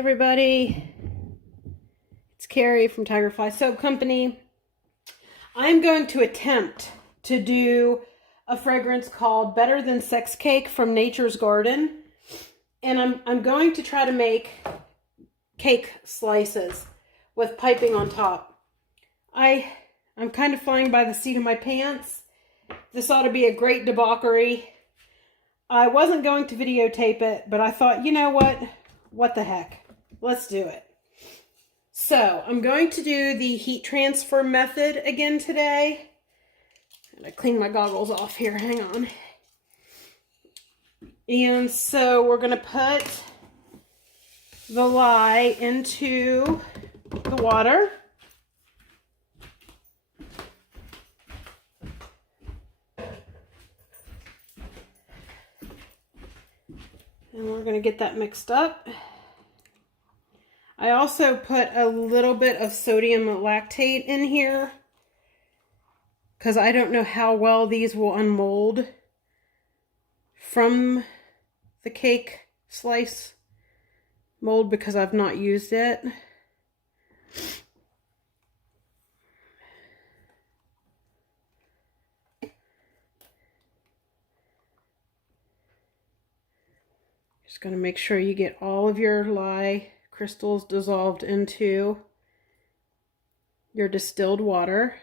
Everybody, it's Carrie from Tigerfly Soap Company. I'm going to attempt to do a fragrance called Better Than Sex Cake from Nature's Garden, and I'm going to try to make cake slices with piping on top. I'm kind of flying by the seat of my pants. This ought to be a great debauchery. I wasn't going to videotape it, but I thought, you know what? What the heck? Let's do it. So, I'm going to do the heat transfer method again today. I'm going to clean my goggles off here. Hang on. And so, we're going to put the lye into the water. And we're going to get that mixed up. I also put a little bit of sodium lactate in here because I don't know how well these will unmold from the cake slice mold because I've not used it. Just going to make sure you get all of your lye crystals dissolved into your distilled water.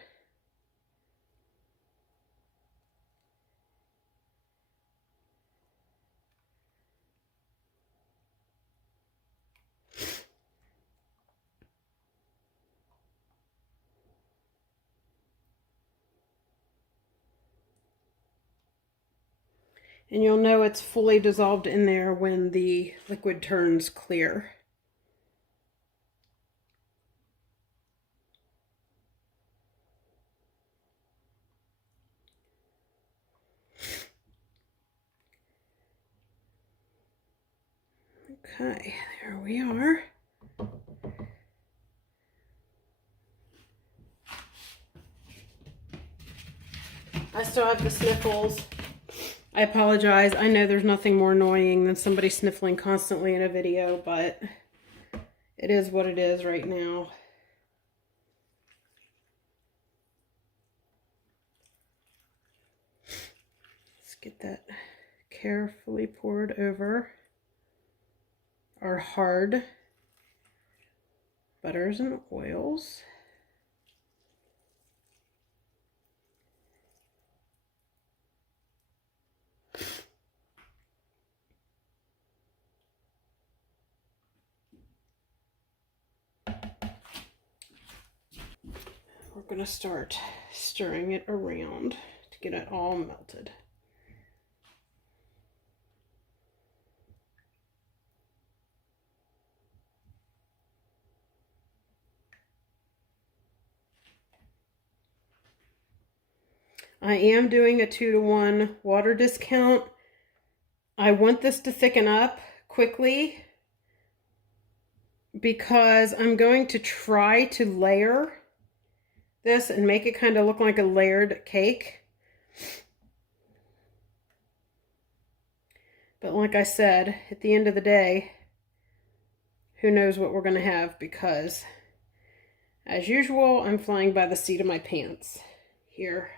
And you'll know it's fully dissolved in there when the liquid turns clear. Okay, there we are. I still have the sniffles. I apologize. I know there's nothing more annoying than somebody sniffling constantly in a video, but it is what it is right now. Let's get that carefully poured over our hard butters and oils. We're going to start stirring it around to get it all melted. I am doing a 2-to-1 water discount. I want this to thicken up quickly because I'm going to try to layer this and make it kind of look like a layered cake. But like I said, at the end of the day, who knows what we're going to have, because as usual, I'm flying by the seat of my pants here.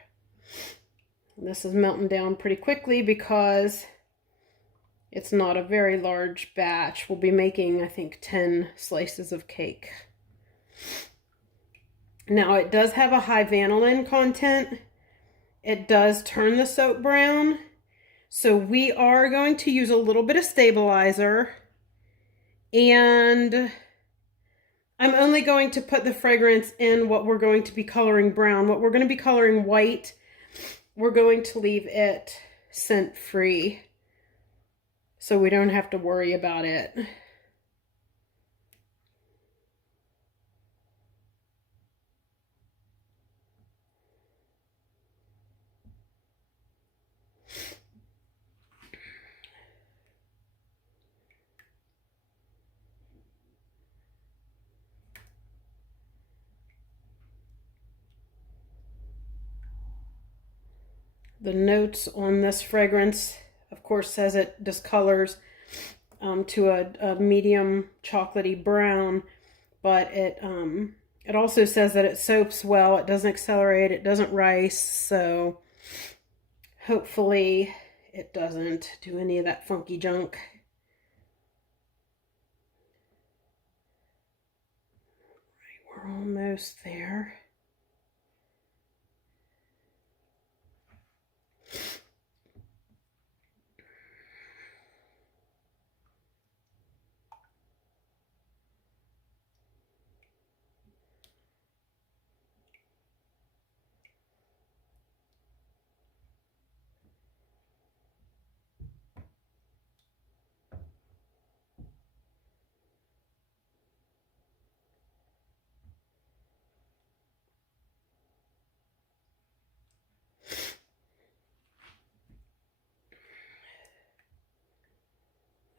And this is melting down pretty quickly because it's not a very large batch. We'll be making, I think, 10 slices of cake. Now, it does have a high vanillin content. It does turn the soap brown. So we are going to use a little bit of stabilizer. And I'm only going to put the fragrance in what we're going to be coloring brown. What we're going to be coloring white, we're going to leave it scent free, so we don't have to worry about it. The notes on this fragrance, of course, says it discolors. to a medium chocolatey brown, but it also says that it soaps well, it doesn't accelerate, it doesn't rice, so hopefully it doesn't do any of that funky junk. Right, we're almost there.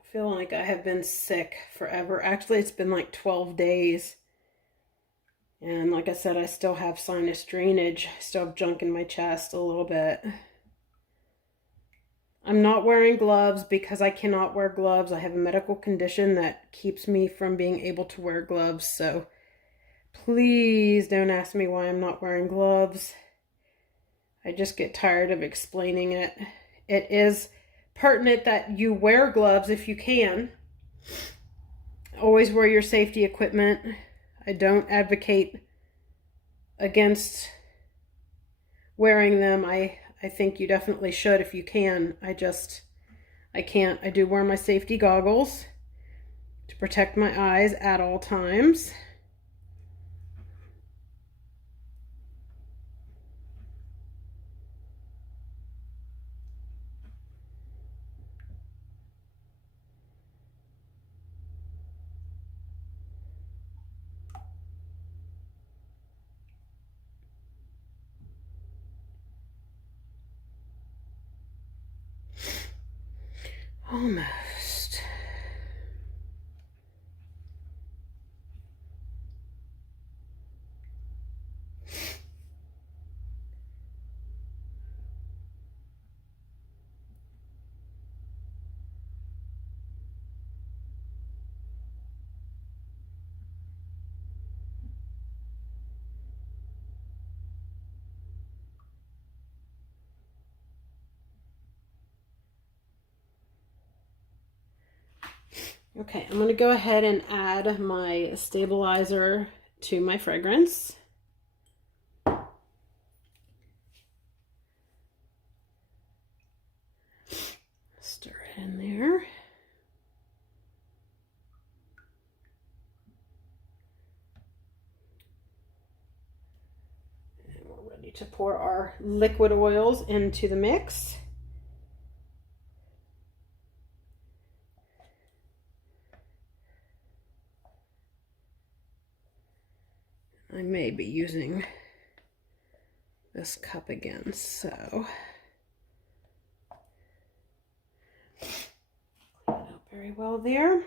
I feel like I have been sick forever. Actually, it's been like 12 days. And like I said, I still have sinus drainage. I still have junk in my chest a little bit. I'm not wearing gloves because I cannot wear gloves. I have a medical condition that keeps me from being able to wear gloves. So please don't ask me why I'm not wearing gloves. I just get tired of explaining it. It is pertinent that you wear gloves if you can. Always wear your safety equipment. I don't advocate against wearing them. I think you definitely should if you can. I can't. I do wear my safety goggles to protect my eyes at all times. Almost. Okay, I'm going to go ahead and add my stabilizer to my fragrance. Stir it in there. And we're ready to pour our liquid oils into the mix. I may be using this cup again, so clean it up very well there.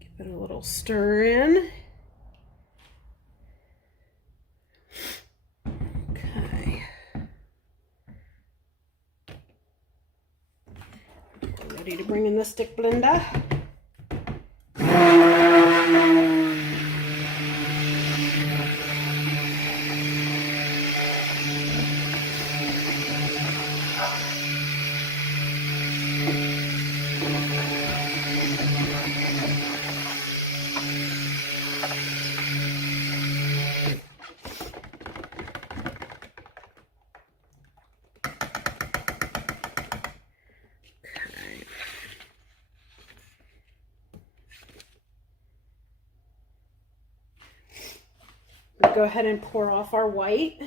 Give it a little stir in. Okay. We're ready to bring in the stick blender. Go ahead and pour off our white.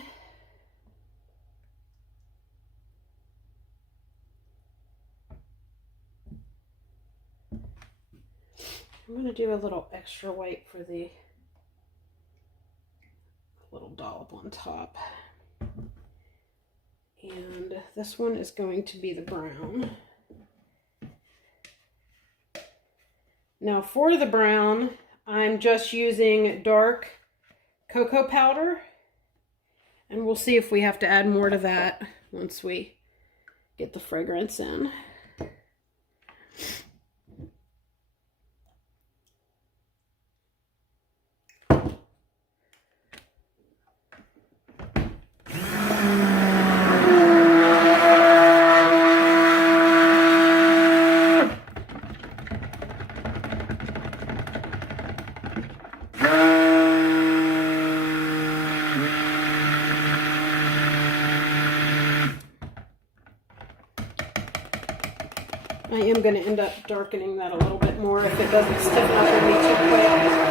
I'm going to do a little extra white for the little dollop on top. And this one is going to be the brown. Now for the brown, I'm just using dark cocoa powder, and we'll see if we have to add more to that once we get the fragrance in. I am going to end up darkening that a little bit more if it doesn't stiffen up on me too quick.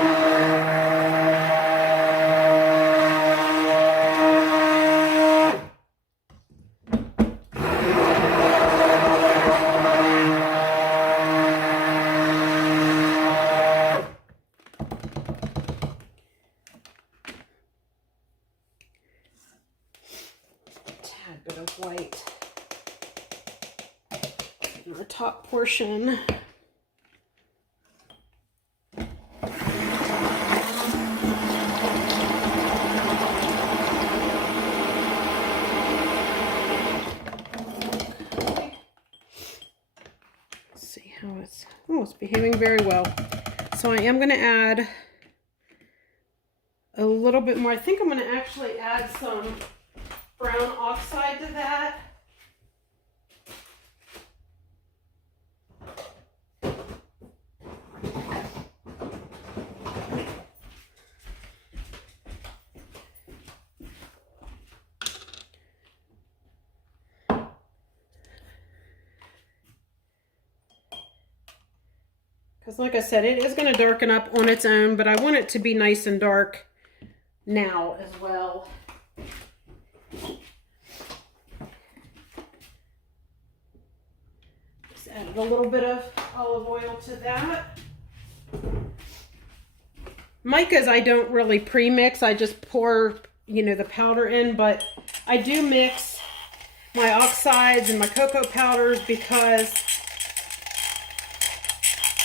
Tad bit of white in our top portion. It's behaving very well. So I am going to add a little bit more. I think I'm going to actually add some brown oxide to that. Because like I said, it is going to darken up on its own, but I want it to be nice and dark now as well. Just added a little bit of olive oil to that. Micas I don't really pre-mix. I just pour, the powder in, but I do mix my oxides and my cocoa powders because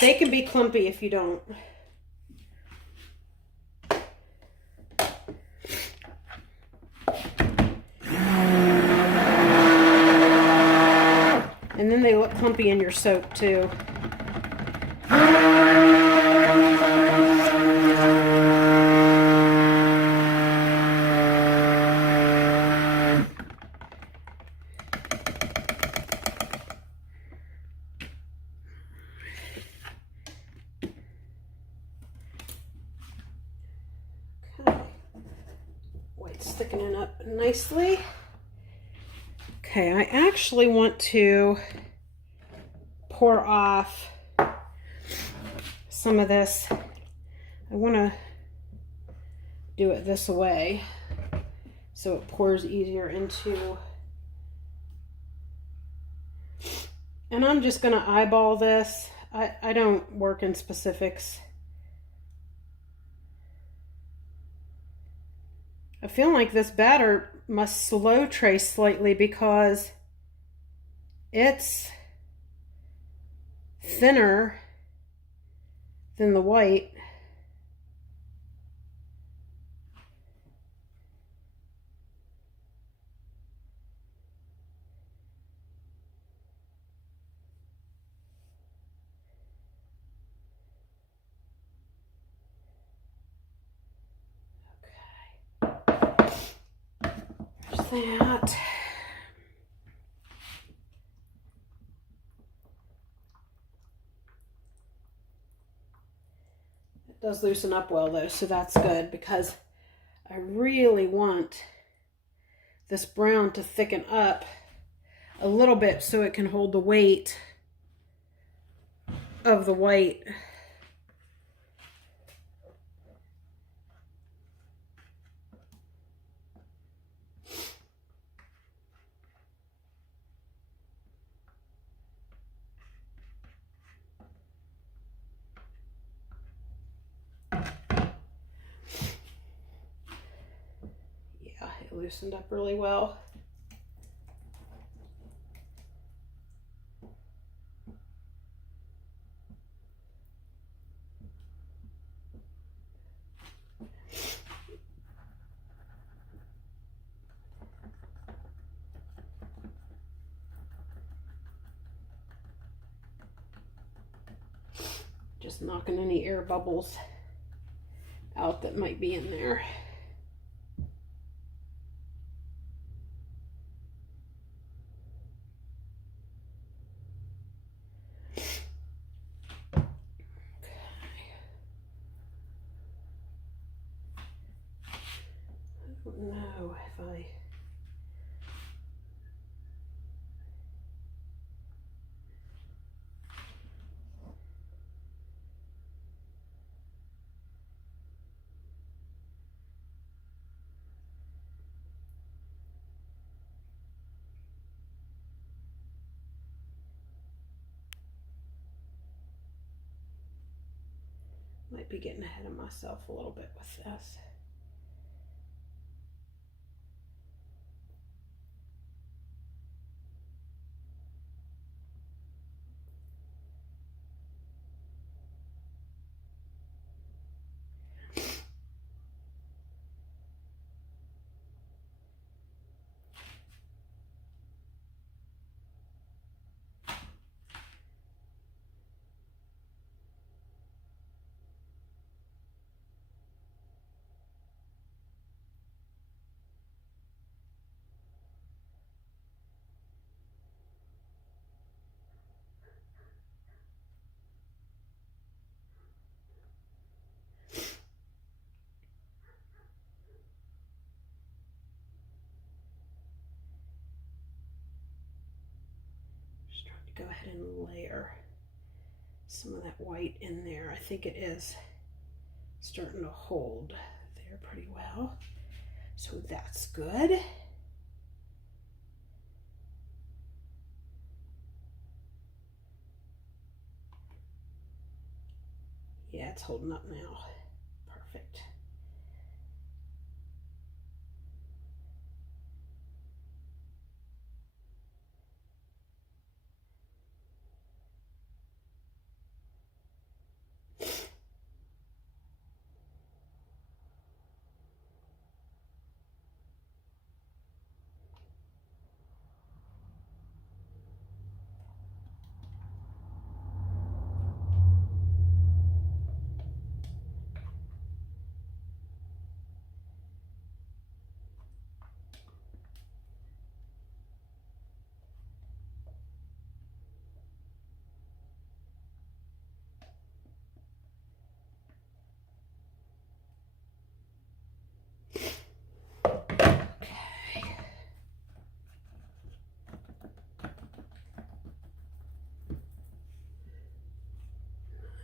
they can be clumpy if you don't. And then they look clumpy in your soap too. White's thickening up nicely. Okay, I actually want to pour off some of this. I want to do it this way so it pours easier into. And I'm just going to eyeball this. I don't work in specifics. I feel like this batter must slow trace slightly because it's thinner than the white. That. It does loosen up well though, so that's good because I really want this brown to thicken up a little bit so it can hold the weight of the white. It loosened up really well. Just knocking any air bubbles out that might be in there. I don't know if I... Might be getting ahead of myself a little bit with this. Just trying to go ahead and layer some of that white in there. I think it is starting to hold there pretty well. So that's good. Yeah, it's holding up now. Perfect.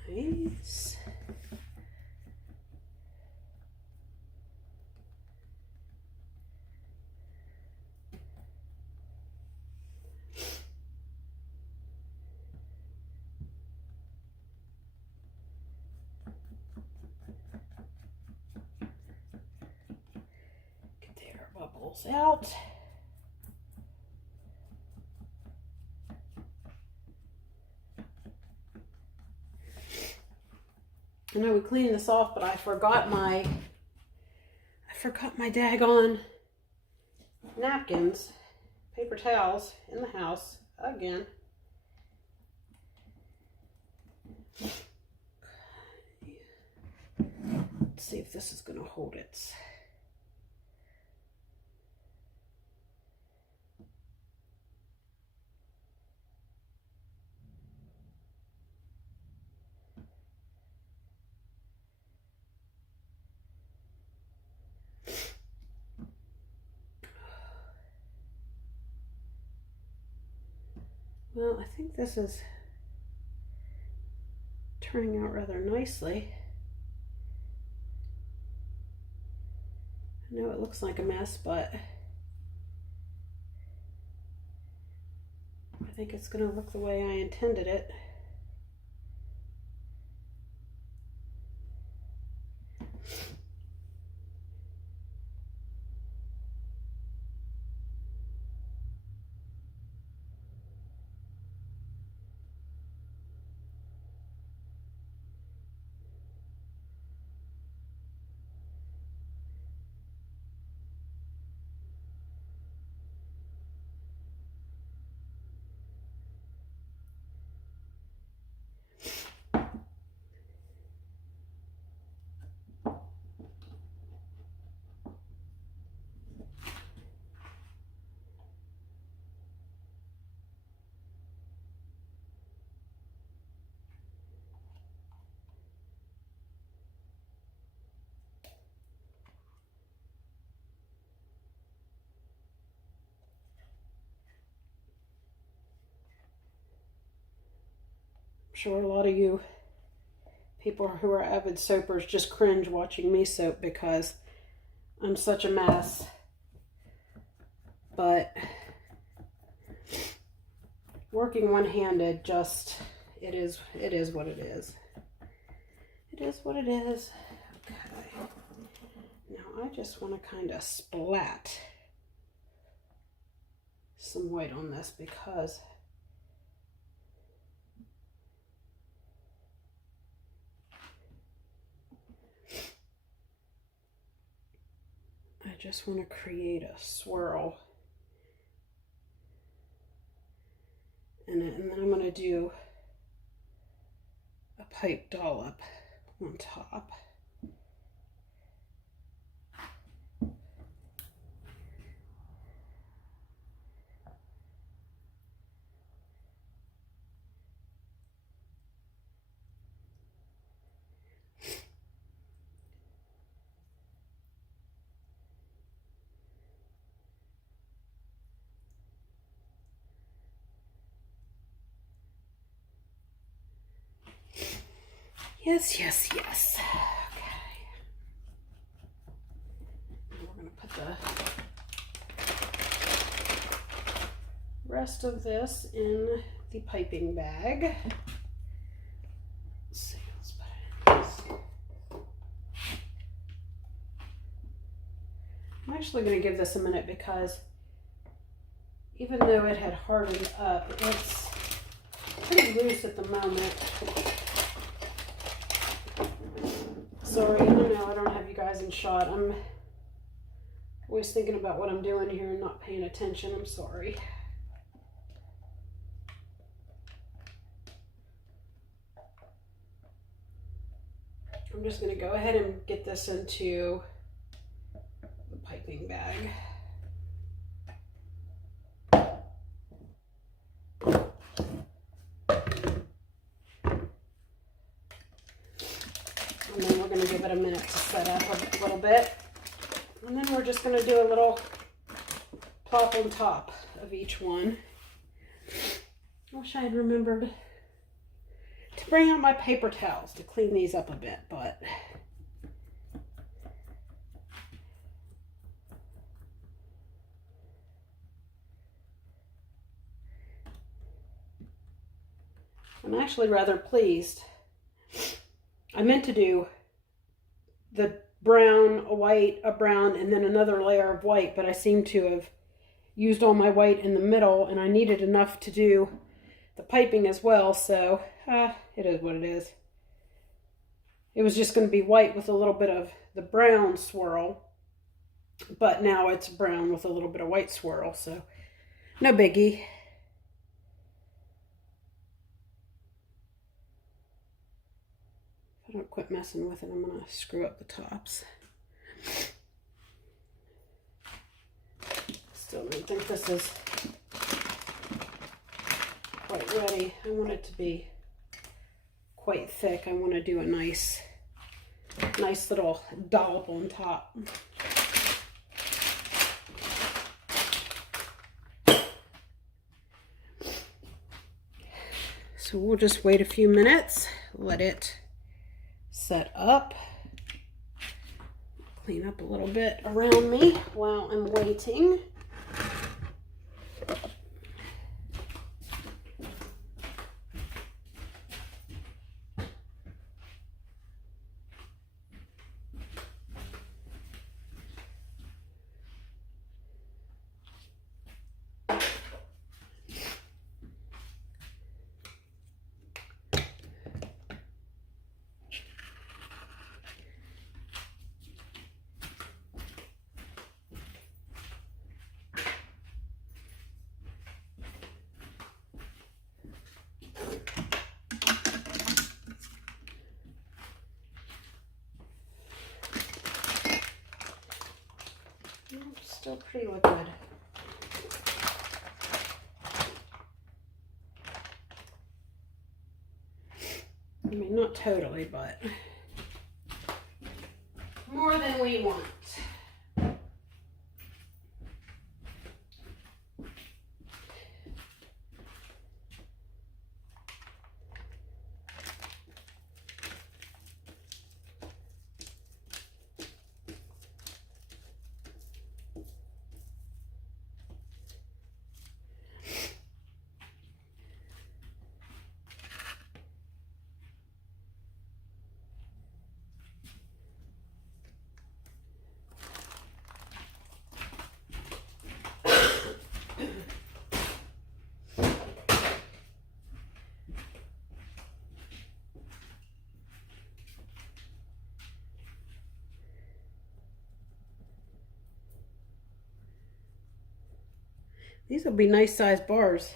Nice. Get the air bubbles out. I know we cleaned this off, but I forgot my daggone napkins, paper towels in the house again. Let's see if this is going to hold its. Well, I think this is turning out rather nicely. I know it looks like a mess, but I think it's going to look the way I intended it. sure a lot of you people who are avid soapers just cringe watching me soap because I'm such a mess. But working one-handed just, it is what it is. It is what it is. Okay. Now I just want to kind of splat some white on this because I just want to create a swirl. And then I'm going to do a pipe dollop on top. Yes, yes, yes. Okay. Now we're going to put the rest of this in the piping bag. Let's see, let's put it in this. I'm actually going to give this a minute because even though it had hardened up, it's pretty loose at the moment. Sorry, I know I don't have you guys in shot. I'm always thinking about what I'm doing here and not paying attention. I'm sorry. I'm just going to go ahead and get this into the piping bag. And then we're going to give it a minute to set up a little bit. And then we're just going to do a little plop on top of each one. I wish I had remembered to bring out my paper towels to clean these up a bit, but I'm actually rather pleased. I meant to do the brown, a white, a brown, and then another layer of white, but I seem to have used all my white in the middle, and I needed enough to do the piping as well, so it is what it is. It was just going to be white with a little bit of the brown swirl, but now it's brown with a little bit of white swirl, so no biggie. If I don't quit messing with it, I'm going to screw up the tops. Still don't think this is quite ready. I want it to be quite thick. I want to do a nice little dollop on top. So we'll just wait a few minutes, let it set up. Clean up a little bit around me while I'm waiting. Still pretty liquid. I mean, not totally, but more than we want. These will be nice sized bars.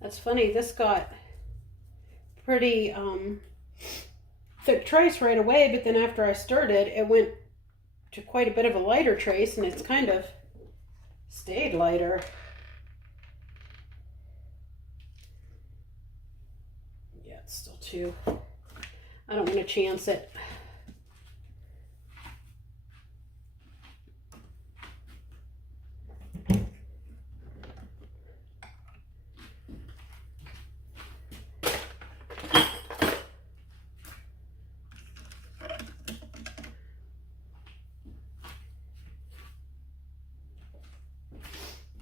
That's funny, this got pretty thick trace right away, but then after I stirred it, it went to quite a bit of a lighter trace, and it's kind of stayed lighter. Yeah, it's still too, I don't want to chance it.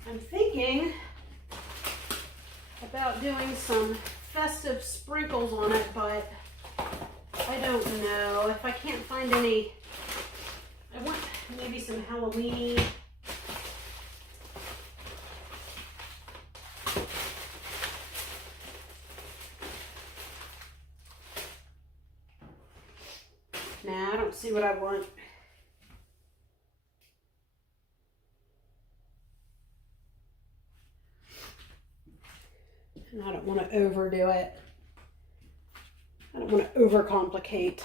I'm thinking about doing some festive sprinkles on it, but I don't know. If I can't find any, I want maybe some Halloween. Nah, I don't see what I want. And I don't want to overdo it. I don't want to overcomplicate.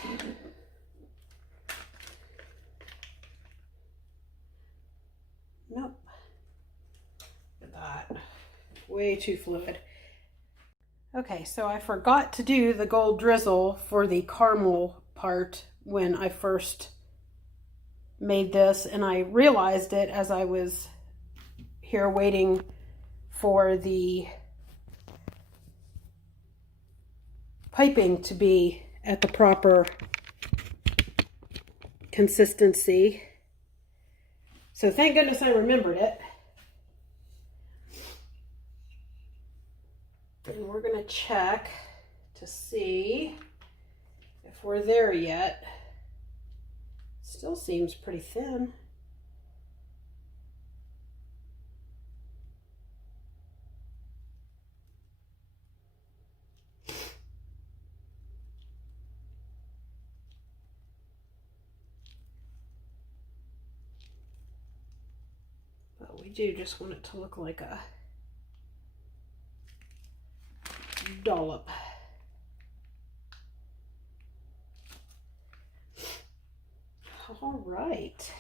Nope. Look at that. Way too fluid. Okay, so I forgot to do the gold drizzle for the caramel part when I first made this, and I realized it as I was here waiting for the piping to be at the proper consistency. So thank goodness I remembered it. And we're going to check to see if we're there yet. Still seems pretty thin. But we do just want it to look like a dollop. All right.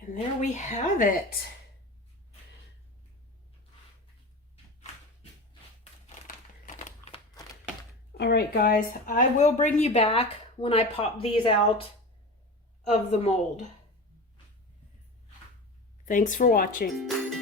And there we have it. All right, guys, I will bring you back when I pop these out of the mold. Thanks for watching.